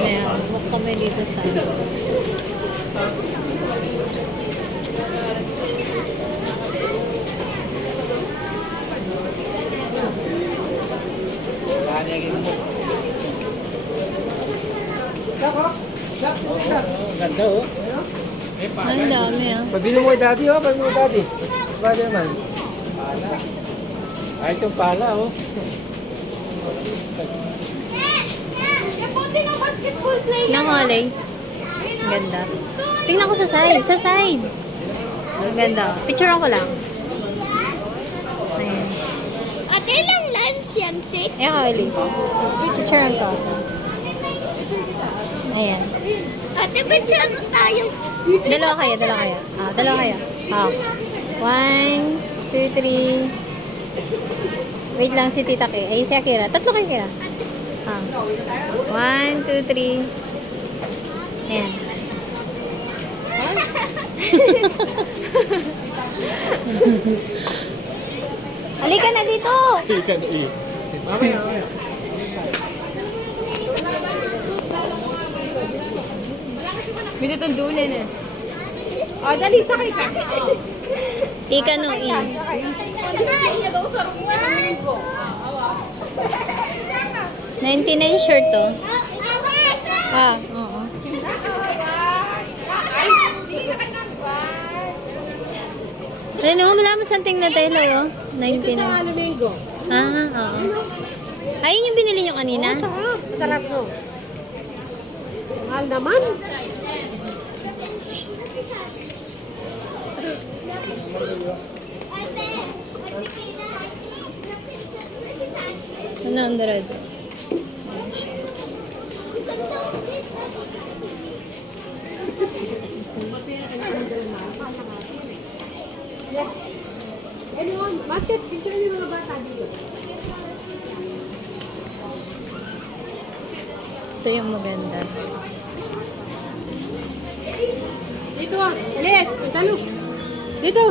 Ayan, walk kami dito sa... Ganda oh. Ang dami ah. Pabili mo kay daddy oh. Pabili mo kay daddy. Bagay naman. Ay, itong pala oh. Ilang kulay? Ang ganda. Tingnan ko sa side. Sa side. Ang ganda. Picturean ko lang. Ayan. Ate, ilang lens yan, Sid? Ayan ka, Elise. Picturean ko. Ayan. Ate, picture tayo. Dalawa kayo, dalawa kayo. Ah, dalawa kayo. Ah. 1, 2, 3. Wait lang si Tita Kay. Ay, si Akira. Tatlo kayo, Akira. Ah. 1, 2, 3. Ayan. Halika na dito! Ikan eh. Mamaya, mamaya. Binutong dunin eh. Oh, dali, sakay ka. Ika no i. Iya daw sa rungan. 99 shirt to. Ah, oo. Ano, wala mo something na tayo, oh. 99. Ah, oo. Ayun yung binili nyo kanina? Sarap mo. Mahal naman. Ano, Android? Anyone, Marcus, picture niyo mga bata dito. Ito yung maganda. Dito, Elias, talo. Dito.